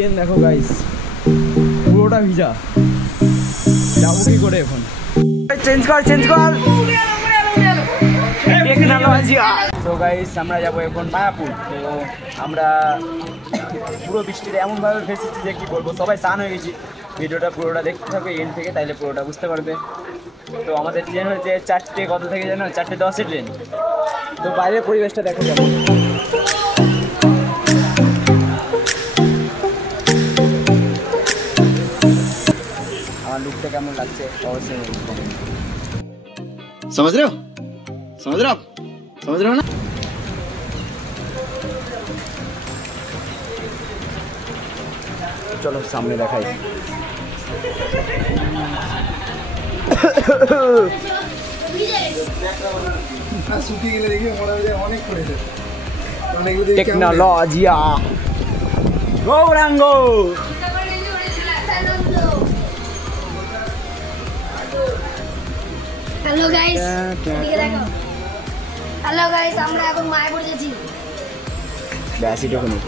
Train দেখো guys, পুরোটা ভিজা, যাবো কি করে এখন? চেঞ্জ কর তো গাইস আমরা যাবো এখন মায়াপুর। তো আমরা পুরো বৃষ্টিতে এমনভাবে ফেসেছি যে কি বলবো, সবাই স্নান হয়ে গেছি। ভিডিওটা পুরোটা দেখতে থাকবে এন্ড থেকে, তাইলে পুরোটা বুঝতে পারবে। তো আমাদের ট্রেন হয়েছে 4টে কত থেকে জানো, 4:10 ট্রেন। তো বাইরের পরিবেশটা দেখো কেমন। আমার লুকটা কেমন লাগছে অবশ্যই समझ रहे हो ना? চলো সামনে দেখাই। টেকনোলজিয়া গৌরাঙ্গ। হ্যালো গাইস, এদিকে দেখো। হ্যালো গাইস, আমরা এখন মায়াপুর যাচ্ছি। ব্যাস এটুকুনি।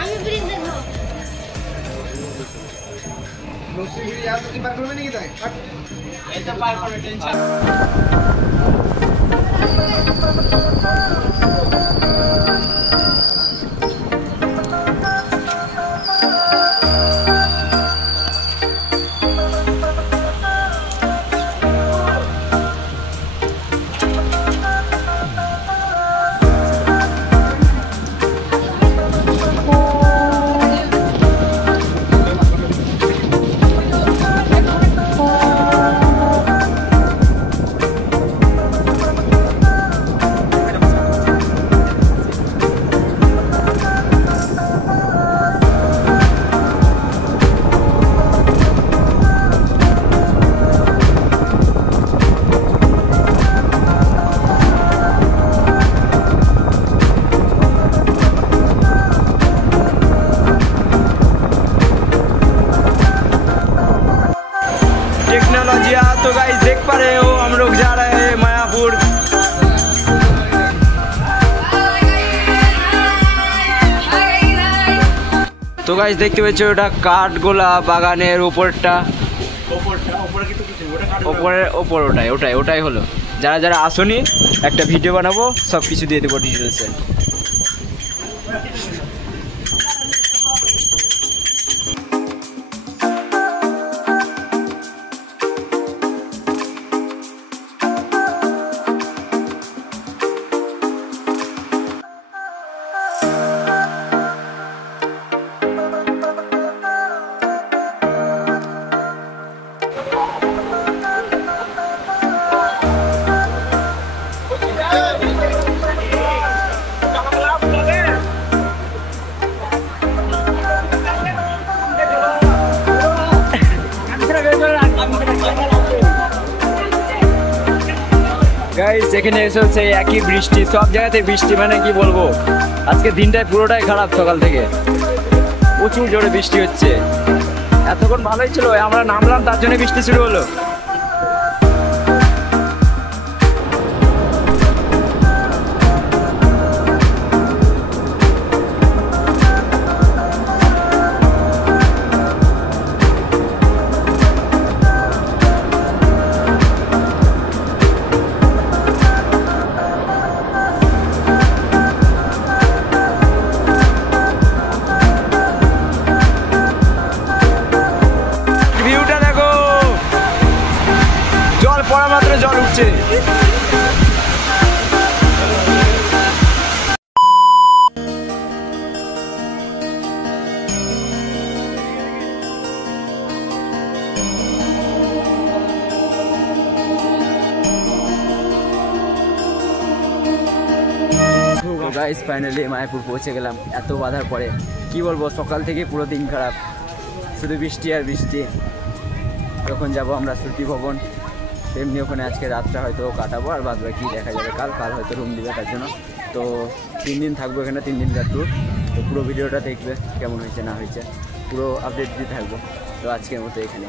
আমি ব্রিজ দেখো। टेक्नोलॉजिया। तो गाइस देख पा रहे हो हम लोग जा रहे हैं मायापुर। তো গাইস দেখতে পাচ্ছ ওটা কাঠগোলা বাগানের উপরটা, ওটাই হলো। যারা যারা আসনি একটা ভিডিও বানাবো, সব কিছু দিয়ে দেবো ডিটেলসে। গাইস এখানে এসে সেই একই বৃষ্টি, সব জায়গাতে বৃষ্টি, মানে কি বলবো, আজকে দিনটাই পুরোটাই খারাপ। সকাল থেকে প্রচুর জোরে বৃষ্টি হচ্ছে। এতক্ষণ ভালোই ছিল, আমরা নামলাম তার জন্য বৃষ্টি শুরু হলো। পড়া মাত্র জল উঠছে। গাইস ফাইনালি মায়াপুর পৌঁছে গেলাম এত বাধার পরে। কি বলবো, সকাল থেকে পুরো দিন খারাপ, শুধু বৃষ্টি আর বৃষ্টি। যখন যাব আমরা শ্রুতি ভবন, তেমনি ওখানে আজকে রাতটা হয়তো কাটাবো, আর বাদ বাকি দেখা যাবে কাল হয়তো রুম দিবে তার জন্য। তো 3 দিন থাকবো এখানে, 3 দিন ট্যুর। তো পুরো ভিডিওটা দেখবে কেমন হয়েছে না হয়েছে। পুরো আপডেট দিতে থাকবো। তো আজকের মতো এখানে।